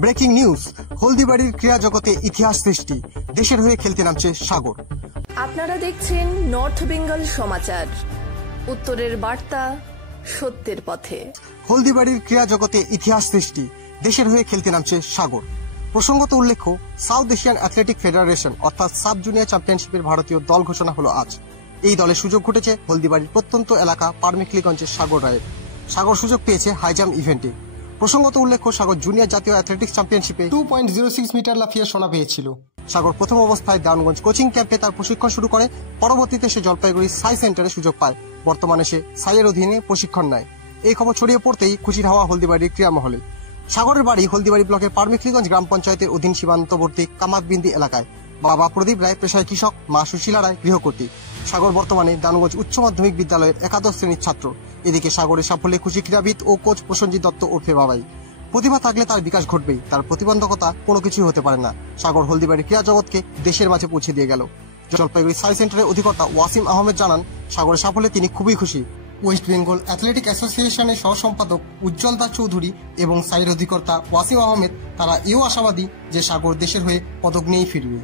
Breaking news, হলদিবাড়ির ক্রীড়া জগতে ইতিহাস সৃষ্টি, দেশের হয়ে খেলতে নামছে সাগর। আপনারা দেখছেন নর্থ বেঙ্গল সমাচার, উত্তরের বার্তা, সত্যের পথে। হলদিবাড়ির ক্রীড়া জগতে ইতিহাস সৃষ্টি, দেশের হয়ে খেলতে নামছে সাগর। প্রসঙ্গত উল্লেখ্য, সাউথ এশিয়ান অ্যাথলেটিক ফেডারেশন অর্থাৎ সাব জুনিয়র চ্যাম্পিয়নশিপের ভারতীয় দল ঘোষণা হলো আজ। এই দলের সুযোগ ঘটেছে হলদিবাড়ির প্রত্যন্ত এলাকা পারমিকলিগঞ্জের সাগর রায়ের। সাগর সুযোগ পেয়েছে হাই জাম্প ইভেন্টে। প্রসঙ্গত উল্লেখ্য, সাগর জুনিয়র জাতীয় অ্যাথলেটিক্স চ্যাম্পিয়নশিপে 2.06 মিটার লাফিয়ে সোনা পেয়েছিল। সাগর প্রথম অবস্থায় দেওয়ানগঞ্জ কোচিং ক্যাম্পে তার প্রশিক্ষণ শুরু করে। পরবর্তীতে সে জলপাইগুড়ি সাই সেন্টারে সুযোগ পায়। বর্তমানে সে সাইয়ের অধীনে প্রশিক্ষণ নেয়। এই খবর ছড়িয়ে পড়তেই খুশির হাওয়া হলদিবাড়ির ক্রীড়া মহলে। সাগরের বাড়ি হলদিবাড়ি ব্লকের পারমিকলিগঞ্জ গ্রাম পঞ্চায়েতের অধীন সীমান্তবর্তী কামাতবিন্দি এলাকায়। বাবা প্রদীপ রায় পেশায় কৃষক, মা সুশীলা রায় গৃহকর্ত্রী। সাগর বর্তমানে দেওয়ানগঞ্জ উচ্চ মাধ্যমিক বিদ্যালয়ের একাদশ শ্রেণীর ছাত্র। এদিকে সাগরের সাফল্যে খুশি ক্রীড়াবিদ ও কোচ প্রসেনজিৎ দত্ত ওরফে বাবাই। প্রতিভা থাকলে তার বিকাশ ঘটবেই, তার প্রতিবন্ধকতা কোনো কিছুই হতে পারে না। সাগর হলদিবাড়ি ক্রীড়া জগৎকে দেশের মাঝে পৌঁছে দিয়ে গেল। জলপাইগুড়ি সাই সেন্টারের অধিকর্তা ওয়াসিম আহমেদ জানান, সাগরের সাফল্যে তিনি খুবই খুশি। ওয়েস্ট বেঙ্গল অ্যাথলেটিক অ্যাসোসিয়েশনের সহ সম্পাদক উজ্জ্বল দাস চৌধুরী এবং সাইয়ের অধিকর্তা ওয়াসিম আহমেদ তারা এও আশাবাদী যে সাগর দেশের হয়ে পদক নিয়েই ফিরবে।